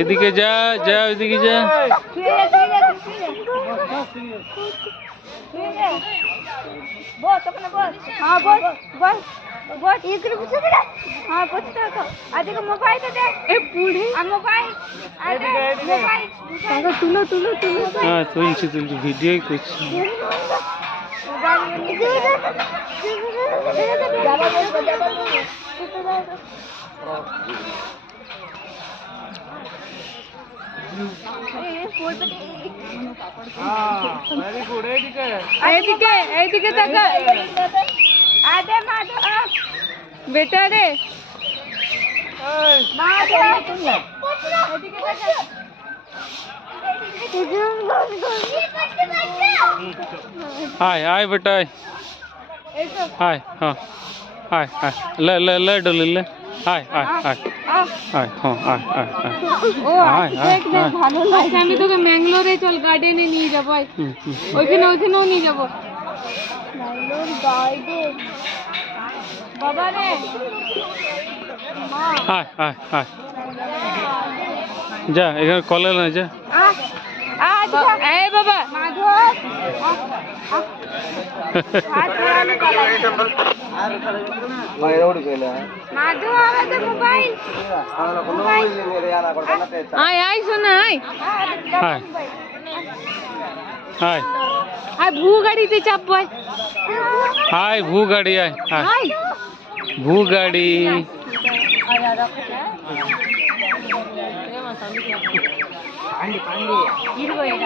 এদিকে যা যা ওইদিকে যা। বস ওখানে বস। হ্যাঁ বস বস বস এগুলো বুঝতে পেরে। হ্যাঁ বসতে থাকো। আজকে মোবাইলটা দে। এ পুড়ে আর মোবাইল এদিকে মোবাইল টাকা তুলো তুলো তুলো। হ্যাঁ তুলছি ভিডিওই করছি। এইদিকে এইদিকে তাকা। আদে মা দে বেটা রে মা দে এইদিকে তাকা। हाय हाय बेटा हाय हाँ हाय हाय ले ले ले डोले ले हाय हाय हाय हाय हाँ हाय हाय हाय ও দেখ দেখ ভালো লাগে। আমি তোকে ম্যাঙ্গালোরে চল গার্ডেনে নিয়ে যাব। ওইখানেও নিয়ে যাব। ম্যাঙ্গালোর গার্ডেন বাবা রে মা हाय हाय हाय जा इधर कॉलेज ना जा ए बाबा माधव माधव आवाज मोबाइल आय आय सुना आय हाय हाय आय भू गाडीতে চাপ ভাই हाय भू गाड़ी आय हाय भू गाड़ी पांडी पांडी